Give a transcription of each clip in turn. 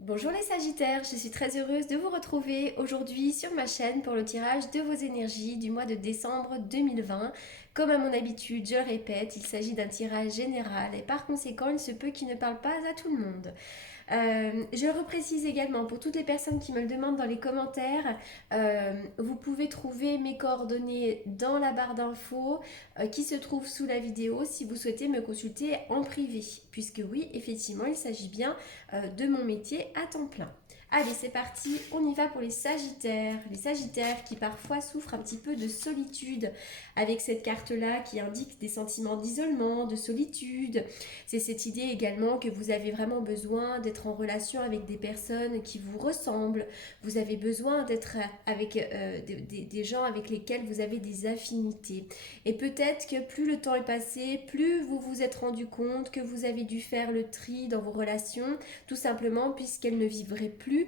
Bonjour les Sagittaires, je suis très heureuse de vous retrouver aujourd'hui sur ma chaîne pour le tirage de vos énergies du mois de décembre 2020. Comme à mon habitude, je le répète, il s'agit d'un tirage général et par conséquent, il se peut qu'il ne parle pas à tout le monde. Je le reprécise également pour toutes les personnes qui me le demandent dans les commentaires. Vous pouvez trouver mes coordonnées dans la barre d'infos qui se trouve sous la vidéo si vous souhaitez me consulter en privé. Puisque oui, effectivement, il s'agit bien de mon métier à temps plein. Allez, c'est parti, on y va pour les Sagittaires. Les Sagittaires qui parfois souffrent un petit peu de solitude avec cette carte-là qui indique des sentiments d'isolement, de solitude. C'est cette idée également que vous avez vraiment besoin d'être en relation avec des personnes qui vous ressemblent. Vous avez besoin d'être avec des gens avec lesquels vous avez des affinités. Et peut-être que plus le temps est passé, plus vous vous êtes rendu compte que vous avez dû faire le tri dans vos relations, tout simplement puisqu'elles ne vivraient plus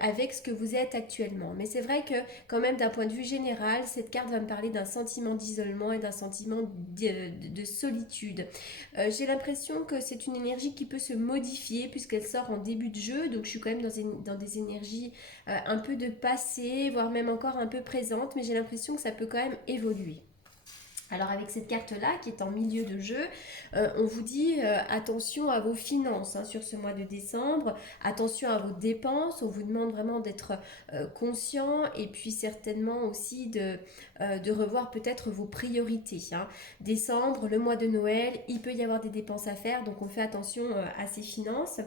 avec ce que vous êtes actuellement. Mais c'est vrai que quand même d'un point de vue général, cette carte va me parler d'un sentiment d'isolement et d'un sentiment de solitude. J'ai l'impression que c'est une énergie qui peut se modifier puisqu'elle sort en début de jeu, donc je suis quand même dans des énergies un peu de passé, voire même encore un peu présente, mais j'ai l'impression que ça peut quand même évoluer. Alors avec cette carte-là qui est en milieu de jeu, on vous dit attention à vos finances sur ce mois de décembre, attention à vos dépenses, on vous demande vraiment d'être conscient et puis certainement aussi de revoir peut-être vos priorités. Décembre, le mois de Noël, il peut y avoir des dépenses à faire, donc on fait attention à ses finances.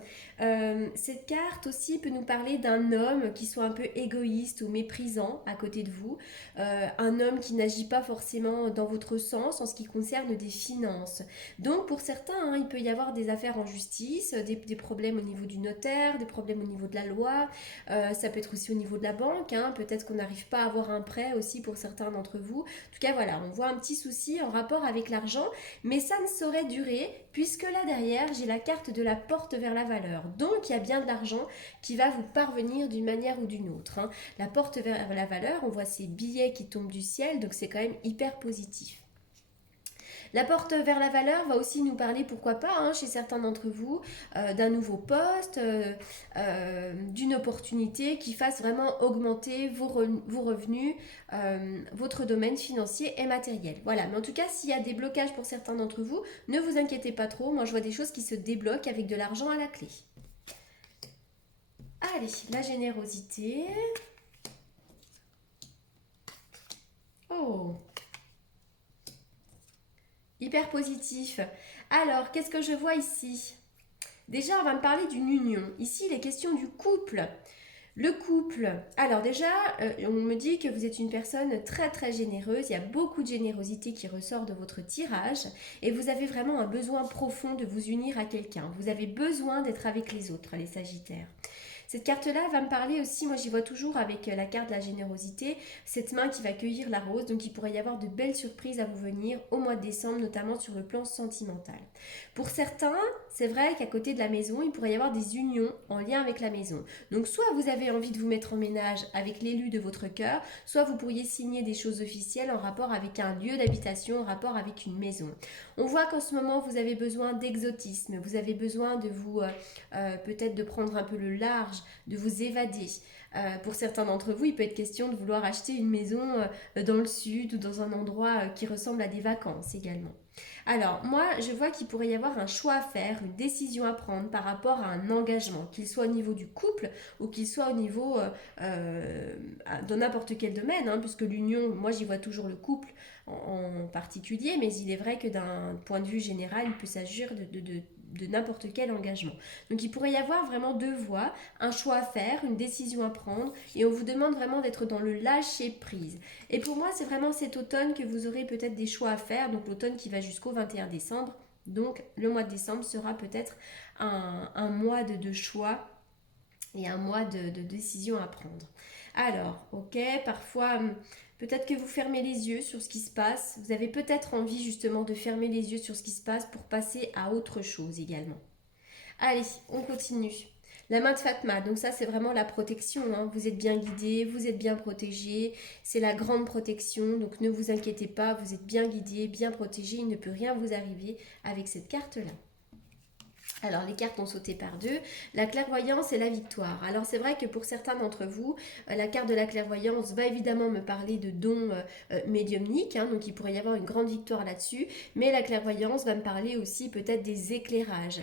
Cette carte aussi peut nous parler d'un homme qui soit un peu égoïste ou méprisant à côté de vous, un homme qui n'agit pas forcément dans votre sens en ce qui concerne des finances. Donc pour certains, il peut y avoir des affaires en justice, des problèmes au niveau du notaire, des problèmes au niveau de la loi, ça peut être aussi au niveau de la banque, peut-être qu'on n'arrive pas à avoir un prêt aussi pour certains d'entre vous. En tout cas voilà, on voit un petit souci en rapport avec l'argent, mais ça ne saurait durer puisque là derrière j'ai la carte de la porte vers la valeur. Donc il y a bien de l'argent qui va vous parvenir d'une manière ou d'une autre. La porte vers la valeur, on voit ces billets qui tombent du ciel, donc c'est quand même hyper positif. La porte vers la valeur va aussi nous parler, pourquoi pas, chez certains d'entre vous, d'un nouveau poste, d'une opportunité qui fasse vraiment augmenter vos revenus, votre domaine financier et matériel. Voilà, mais en tout cas, s'il y a des blocages pour certains d'entre vous, ne vous inquiétez pas trop, moi je vois des choses qui se débloquent avec de l'argent à la clé. Allez, la générosité. Oh, hyper positif. Alors, qu'est-ce que je vois ici? Déjà, on va me parler d'une union. Ici, il est question du couple. Le couple. Alors déjà, on me dit que vous êtes une personne très très généreuse. Il y a beaucoup de générosité qui ressort de votre tirage et vous avez vraiment un besoin profond de vous unir à quelqu'un. Vous avez besoin d'être avec les autres, les Sagittaires. Cette carte-là va me parler aussi, moi j'y vois toujours avec la carte de la générosité, cette main qui va cueillir la rose, donc il pourrait y avoir de belles surprises à vous venir au mois de décembre, notamment sur le plan sentimental. Pour certains, c'est vrai qu'à côté de la maison, il pourrait y avoir des unions en lien avec la maison. Donc soit vous avez envie de vous mettre en ménage avec l'élu de votre cœur, soit vous pourriez signer des choses officielles en rapport avec un lieu d'habitation, en rapport avec une maison. On voit qu'en ce moment, vous avez besoin d'exotisme, vous avez besoin de vous, peut-être de prendre un peu le large, de vous évader. Pour certains d'entre vous, il peut être question de vouloir acheter une maison dans le sud ou dans un endroit qui ressemble à des vacances également. Alors, moi, je vois qu'il pourrait y avoir un choix à faire, une décision à prendre par rapport à un engagement, qu'il soit au niveau du couple ou qu'il soit au niveau de n'importe quel domaine, puisque l'union, moi j'y vois toujours le couple en particulier, mais il est vrai que d'un point de vue général, il peut s'agir de n'importe quel engagement. Donc il pourrait y avoir vraiment deux voies, un choix à faire, une décision à prendre, et on vous demande vraiment d'être dans le lâcher prise. Et pour moi, c'est vraiment cet automne que vous aurez peut-être des choix à faire, donc l'automne qui va jusqu'au 21 décembre. Donc le mois de décembre sera peut-être un mois de choix et un mois de décision à prendre. Alors, ok, parfois, peut-être que vous fermez les yeux sur ce qui se passe. Vous avez peut-être envie justement de fermer les yeux sur ce qui se passe pour passer à autre chose également. Allez, on continue. La main de Fatma, donc ça c'est vraiment la protection. Vous êtes bien guidé, vous êtes bien protégé. C'est la grande protection, donc ne vous inquiétez pas, vous êtes bien guidé, bien protégé. Il ne peut rien vous arriver avec cette carte-là. Alors, les cartes ont sauté par deux. La clairvoyance et la victoire. Alors, c'est vrai que pour certains d'entre vous, la carte de la clairvoyance va évidemment me parler de dons médiumniques, hein, donc il pourrait y avoir une grande victoire là-dessus. Mais la clairvoyance va me parler aussi peut-être des éclairages.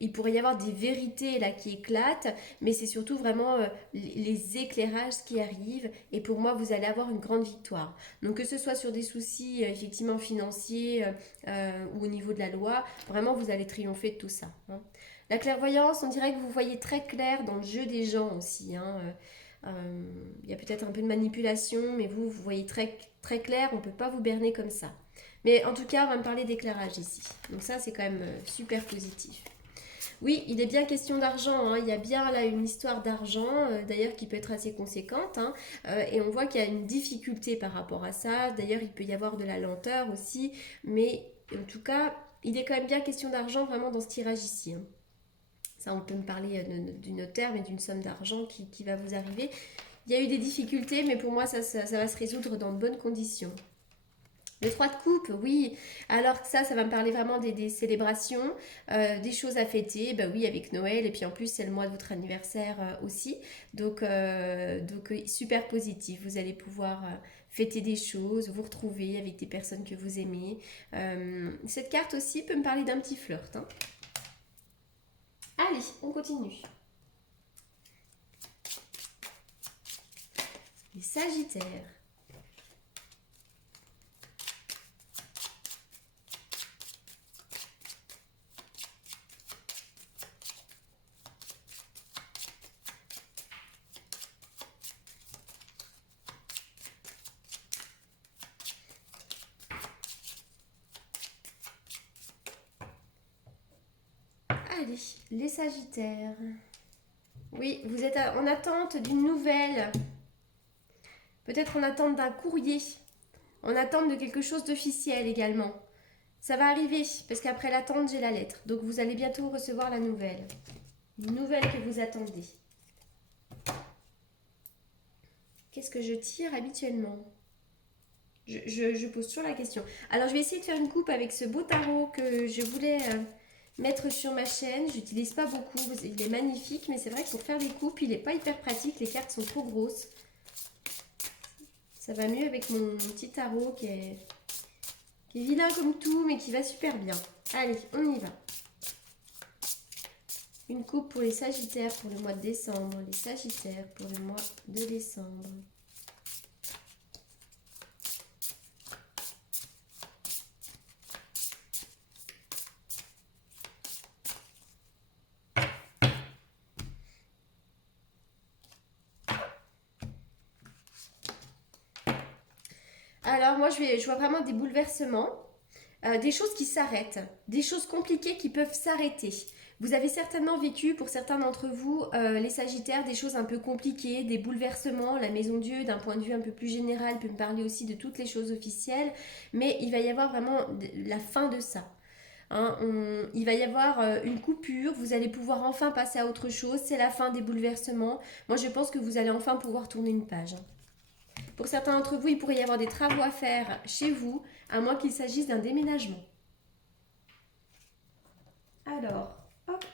Il pourrait y avoir des vérités là qui éclatent, mais c'est surtout vraiment les éclairages qui arrivent. Et pour moi, vous allez avoir une grande victoire. Donc, que ce soit sur des soucis effectivement financiers ou au niveau de la loi, vraiment, vous allez triompher de tout ça. Hein. La clairvoyance, on dirait que vous voyez très clair dans le jeu des gens aussi. Hein. Y a peut-être un peu de manipulation, mais vous voyez très, très clair, on ne peut pas vous berner comme ça. Mais en tout cas, on va me parler d'éclairage ici. Donc ça, c'est quand même super positif. Oui, il est bien question d'argent. Hein. Il y a bien là une histoire d'argent, d'ailleurs, qui peut être assez conséquente. Hein. Et on voit qu'il y a une difficulté par rapport à ça. D'ailleurs, il peut y avoir de la lenteur aussi. Mais en tout cas, il est quand même bien question d'argent vraiment dans ce tirage ici. Hein. Ça, on peut me parler du notaire, mais d'une somme d'argent qui va vous arriver. Il y a eu des difficultés, mais pour moi, ça va se résoudre dans de bonnes conditions. Le 3 de coupe, oui. Alors ça va me parler vraiment des célébrations, des choses à fêter. Bah oui, avec Noël. Et puis en plus, c'est le mois de votre anniversaire aussi. Donc super positif. Vous allez pouvoir fêter des choses, vous retrouver avec des personnes que vous aimez. Cette carte aussi peut me parler d'un petit flirt. Hein. Allez, on continue. Les Sagittaires. Allez, les Sagittaires. Oui, vous êtes en attente d'une nouvelle. Peut-être en attente d'un courrier. En attente de quelque chose d'officiel également. Ça va arriver, parce qu'après l'attente, j'ai la lettre. Donc vous allez bientôt recevoir la nouvelle. Une nouvelle que vous attendez. Qu'est-ce que je tire habituellement? Je pose toujours la question. Alors je vais essayer de faire une coupe avec ce beau tarot que je voulais mettre sur ma chaîne. Je n'utilise pas beaucoup, il est magnifique, mais c'est vrai que pour faire des coupes, il n'est pas hyper pratique. Les cartes sont trop grosses. Ça va mieux avec mon petit tarot qui est vilain comme tout, mais qui va super bien. Allez, on y va. Une coupe pour les Sagittaires pour le mois de décembre. Les Sagittaires pour le mois de décembre. Alors moi je vois vraiment des bouleversements, des choses qui s'arrêtent, des choses compliquées qui peuvent s'arrêter. Vous avez certainement vécu, pour certains d'entre vous, les Sagittaires, des choses un peu compliquées, des bouleversements. La Maison Dieu, d'un point de vue un peu plus général, peut me parler aussi de toutes les choses officielles, mais il va y avoir vraiment la fin de ça. Hein, il va y avoir une coupure, vous allez pouvoir enfin passer à autre chose, c'est la fin des bouleversements. Moi je pense que vous allez enfin pouvoir tourner une page. Hein. Pour certains d'entre vous, il pourrait y avoir des travaux à faire chez vous, à moins qu'il s'agisse d'un déménagement. Alors, hop.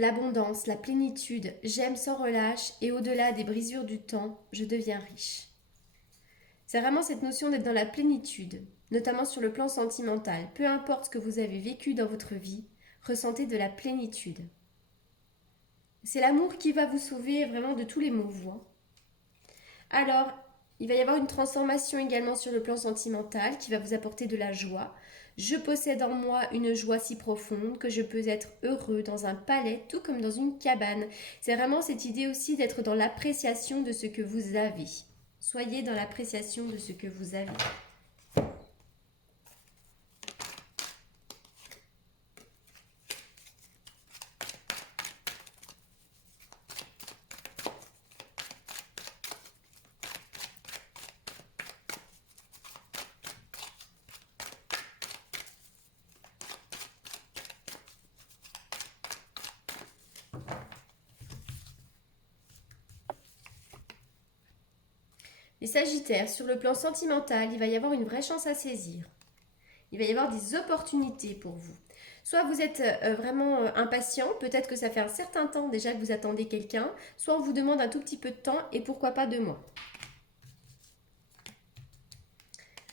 L'abondance, la plénitude, j'aime sans relâche et au-delà des brisures du temps, je deviens riche. C'est vraiment cette notion d'être dans la plénitude, notamment sur le plan sentimental. Peu importe ce que vous avez vécu dans votre vie, ressentez de la plénitude. C'est l'amour qui va vous sauver vraiment de tous les maux. Hein. Alors, il va y avoir une transformation également sur le plan sentimental qui va vous apporter de la joie. Je possède en moi une joie si profonde que je peux être heureux dans un palais tout comme dans une cabane. C'est vraiment cette idée aussi d'être dans l'appréciation de ce que vous avez. Soyez dans l'appréciation de ce que vous avez. Les Sagittaires, sur le plan sentimental, il va y avoir une vraie chance à saisir. Il va y avoir des opportunités pour vous. Soit vous êtes vraiment impatient, peut-être que ça fait un certain temps déjà que vous attendez quelqu'un, soit on vous demande un tout petit peu de temps et pourquoi pas 2 mois.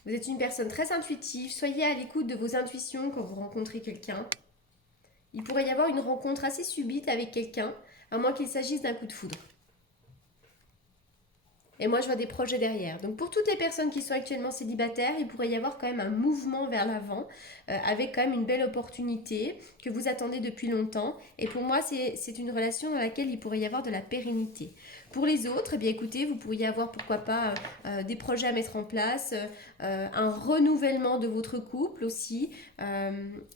Vous êtes une personne très intuitive, soyez à l'écoute de vos intuitions quand vous rencontrez quelqu'un. Il pourrait y avoir une rencontre assez subite avec quelqu'un, à moins qu'il s'agisse d'un coup de foudre. Et moi, je vois des projets derrière. Donc, pour toutes les personnes qui sont actuellement célibataires, il pourrait y avoir quand même un mouvement vers l'avant, avec quand même une belle opportunité que vous attendez depuis longtemps. Et pour moi, c'est une relation dans laquelle il pourrait y avoir de la pérennité. Pour les autres, eh bien écoutez, vous pourriez avoir pourquoi pas des projets à mettre en place, un renouvellement de votre couple aussi,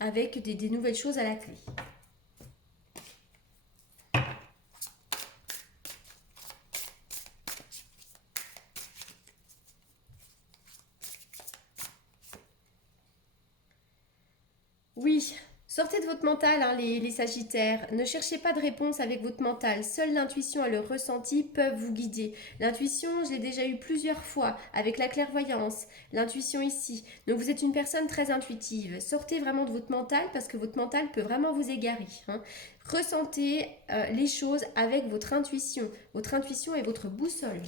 avec des nouvelles choses à la clé. Oui, sortez de votre mental, hein, les Sagittaires. Ne cherchez pas de réponse avec votre mental. Seule l'intuition et le ressenti peuvent vous guider. L'intuition, je l'ai déjà eu plusieurs fois avec la clairvoyance. L'intuition ici. Donc vous êtes une personne très intuitive. Sortez vraiment de votre mental parce que votre mental peut vraiment vous égarer, hein. Ressentez les choses avec votre intuition. Votre intuition est votre boussole.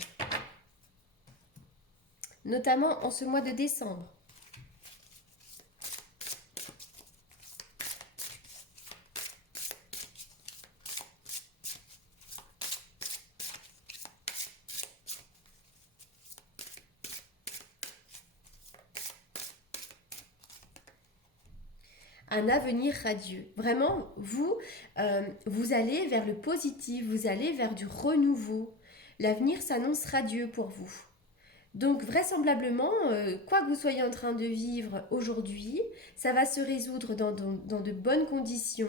Notamment en ce mois de décembre. Un avenir radieux. Vraiment, vous allez vers le positif, vous allez vers du renouveau. L'avenir s'annonce radieux pour vous. Donc vraisemblablement, quoi que vous soyez en train de vivre aujourd'hui, ça va se résoudre dans de bonnes conditions.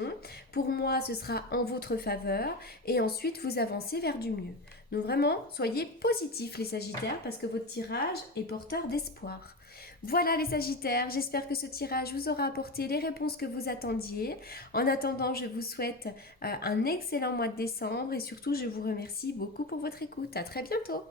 Pour moi, ce sera en votre faveur et ensuite vous avancez vers du mieux. Donc vraiment, soyez positifs les Sagittaires parce que votre tirage est porteur d'espoir. Voilà les Sagittaires, j'espère que ce tirage vous aura apporté les réponses que vous attendiez. En attendant, je vous souhaite un excellent mois de décembre et surtout, je vous remercie beaucoup pour votre écoute. À très bientôt.